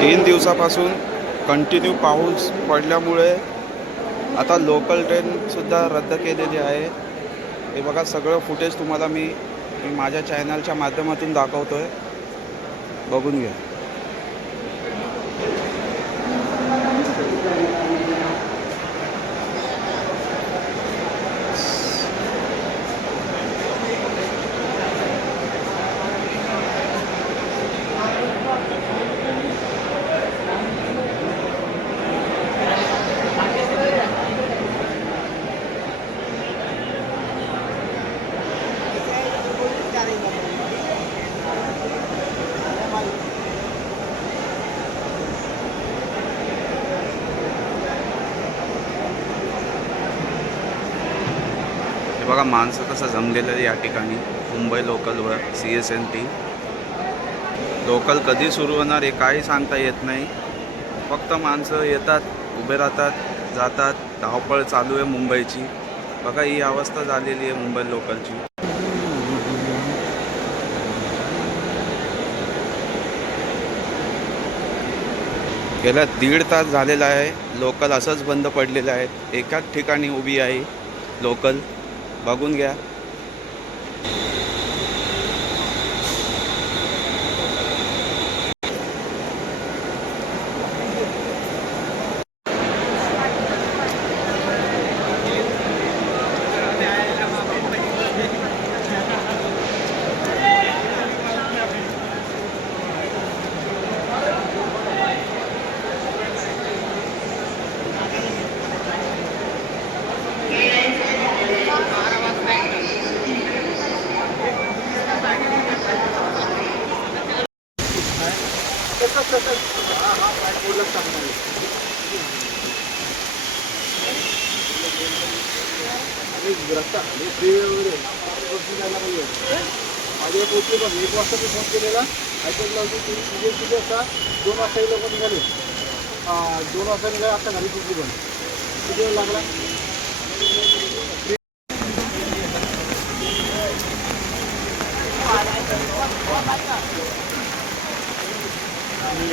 3 दिवसापासून कंटिन्यू पाऊस पडल्यामुळे आता लोकल ट्रेनसुद्धा रद्द केलेली आहे. हे बघा, सगळं फुटेज तुम्हाला मी माझ्या चॅनलच्या माध्यमातून दाखवतो आहे, बघून घ्या. बघा माणसं कसं जमलेलं आहे या ठिकाणी मुंबई लोकलवर. CSNT लोकल कधी सुरू होणार हे काही सांगता येत नाही. फक्त माणसं येतात, उभे राहतात, जातात, धावपळ चालू आहे मुंबईची. बघा ही अवस्था झालेली आहे मुंबई लोकलची. गेल्या 1.5 तास झालेला आहे लोकल असंच बंद पडलेलं आहे. एकाच ठिकाणी उभी आहे लोकल, बघून घ्या. माझ्या पोहोचले पण 1 वाजता मी फोन केलेला. ऐकत लावली किती वाजता 2 वाजता लोक निघाले. 2 वाजता निघाले, आता घरी पोहोचली पण किती वेळ लागला. आणि